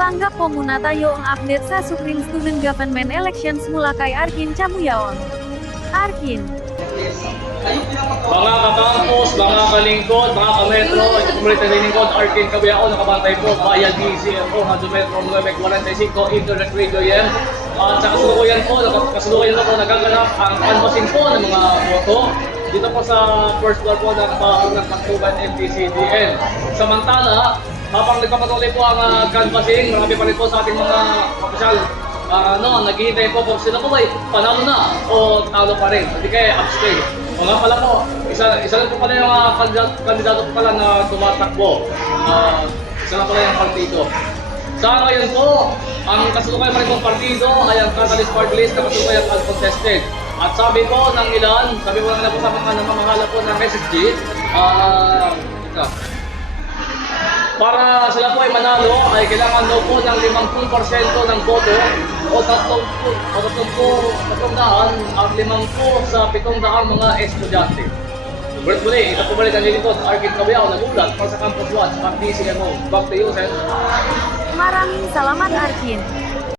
Tanggap po muna tayo ang update sa Supreme Student Government Elections mula kay Arkin Chamuyaon. Arkin. Mga kakampus, mga kalingkod, mga kametro, ito kumulita sa lingkod, Arkin Cabuyao, nakabantay po, Bayan DCFO, Radyo Metro 945, Internet Radio yan. At sa kasalukuyan po, nagaganap ang canvassing po ng mga boto dito po sa first floor po ng unang Tacloban MTCDN. Samantala, habang nagpapatuloy po ang canvassing, marami pa rin po sa ating mga opisyal naghihintay po kung sila po ay panalo na o talo pa rin. Hindi kaya abstain. O nga pala po, isa lang po pala yung kandidato po pala na tumatakbo. Isa lang pala yung partido. Sa ngayon po, ang kasalukuyan pa rin pong partido ay ang Catalyst Party List na kasalukuyan uncontested. At sabi po ng ilan, sabi po ng ilan po sa mga namamahala po ng SSG, para sila po ay manalo ay kailangan daw po ng 50% ng boto o 30 at 50 sa 700 mga estudyante. Ulit muli, ito po balik ang lilipot, Arkin Cabuyao, nagulat para sa Campus Watch at DCMO. Back to you, Sen. Maraming salamat Arkin.